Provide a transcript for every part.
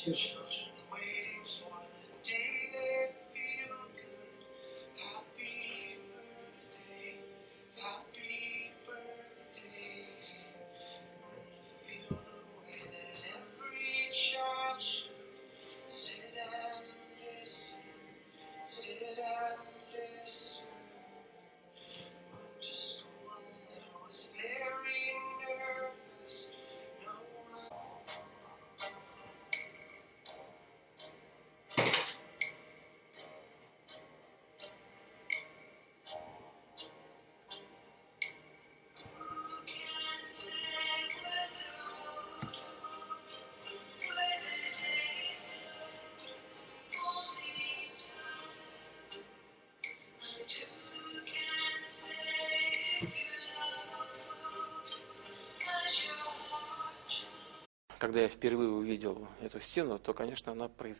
Children waiting for the day they feel good. Happy birthday, happy birthday. Wanna feel the way that every child should. Sit and listen, sit and listen. Went to school and I was very nervous. No one.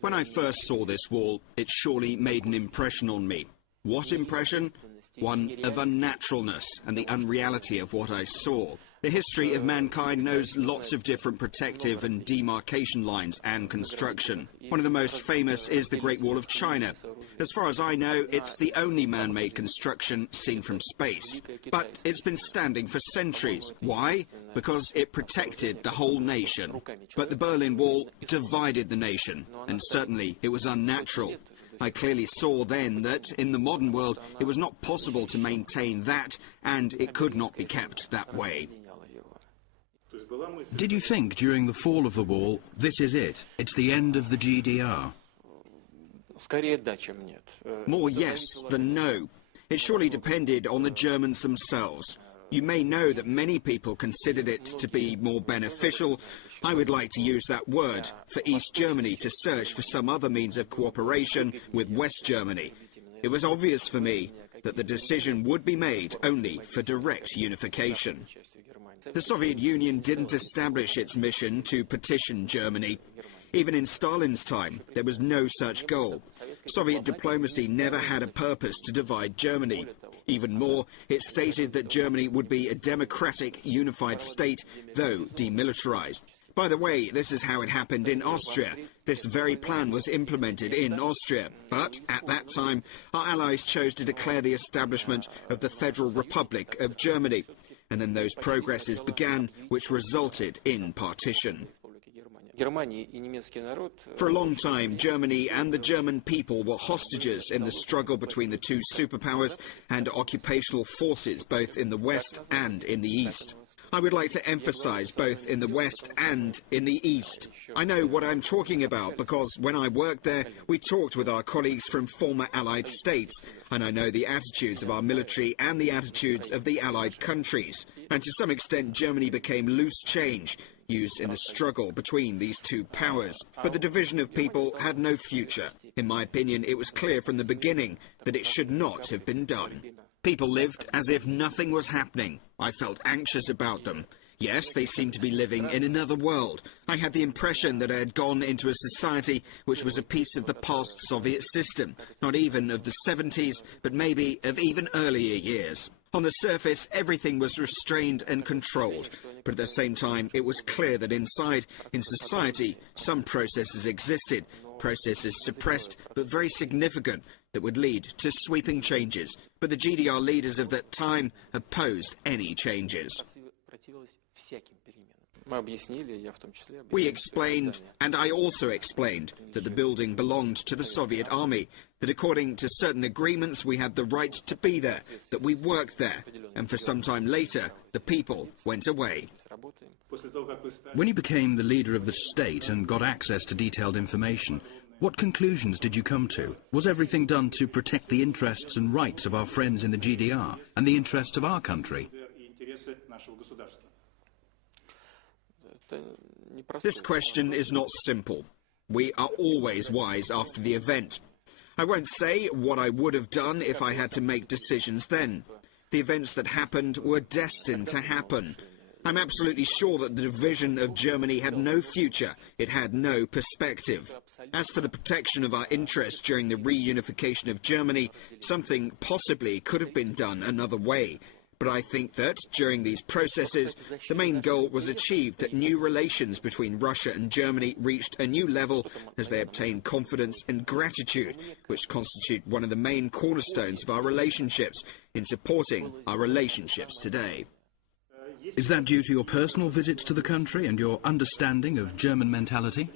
When I first saw this wall, it surely made an impression on me. What impression? One of unnaturalness and the unreality of what I saw. The history of mankind knows lots of different protective and demarcation lines and construction. One of the most famous is the Great Wall of China. As far as I know, it's the only man-made construction seen from space. But it's been standing for centuries. Why? Because it protected the whole nation. But the Berlin Wall divided the nation, and certainly it was unnatural. I clearly saw then that, in the modern world, it was not possible to maintain that, and it could not be kept that way. Did you think, during the fall of the wall, this is it? It's the end of the GDR? More yes than no. It surely depended on the Germans themselves. You may know that many people considered it to be more beneficial, I would like to use that word, for East Germany to search for some other means of cooperation with West Germany. It was obvious for me that the decision would be made only for direct unification. The Soviet Union didn't establish its mission to partition Germany. Even in Stalin's time, there was no such goal. Soviet diplomacy never had a purpose to divide Germany. Even more, it stated that Germany would be a democratic, unified state, though demilitarized. By the way, this is how it happened in Austria. This very plan was implemented in Austria. But, at that time, our allies chose to declare the establishment of the Federal Republic of Germany. And then those progresses began, which resulted in partition. For a long time, Germany and the German people were hostages in the struggle between the two superpowers and occupational forces, both in the West and in the East. I would like to emphasize both in the West and in the East. I know what I'm talking about because when I worked there, we talked with our colleagues from former Allied states, and I know the attitudes of our military and the attitudes of the Allied countries. And to some extent, Germany became loose change, used in the struggle between these two powers. But the division of people had no future. In my opinion, it was clear from the beginning that it should not have been done. People lived as if nothing was happening. I felt anxious about them. Yes, they seemed to be living in another world. I had the impression that I had gone into a society which was a piece of the past Soviet system, not even of the 70s, but maybe of even earlier years. On the surface, everything was restrained and controlled, but at the same time, it was clear that inside, in society, some processes existed, processes suppressed but very significant, that would lead to sweeping changes. But the GDR leaders of that time opposed any changes. We explained, and I also explained, that the building belonged to the Soviet army, that according to certain agreements we had the right to be there, that we worked there, and for some time later, the people went away. When you became the leader of the state and got access to detailed information, what conclusions did you come to? Was everything done to protect the interests and rights of our friends in the GDR and the interests of our country? This question is not simple. We are always wise after the event. I won't say what I would have done if I had to make decisions then. The events that happened were destined to happen. I'm absolutely sure that the division of Germany had no future, it had no perspective. As for the protection of our interests during the reunification of Germany, something possibly could have been done another way. But I think that, during these processes, the main goal was achieved, that new relations between Russia and Germany reached a new level as they obtained confidence and gratitude, which constitute one of the main cornerstones of our relationships in supporting our relationships today. Is that due to your personal visits to the country and your understanding of German mentality?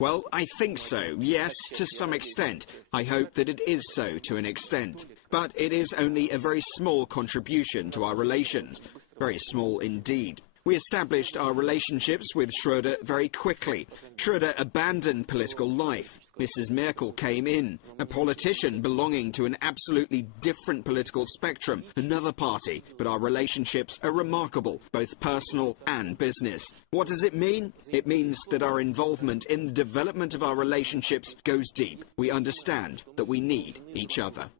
Well, I think so, yes, to some extent. I hope that it is so to an extent. But it is only a very small contribution to our relations. Very small indeed. We established our relationships with Schröder very quickly. Schröder abandoned political life. Mrs. Merkel came in, a politician belonging to an absolutely different political spectrum, another party. But our relationships are remarkable, both personal and business. What does it mean? It means that our involvement in the development of our relationships goes deep. We understand that we need each other.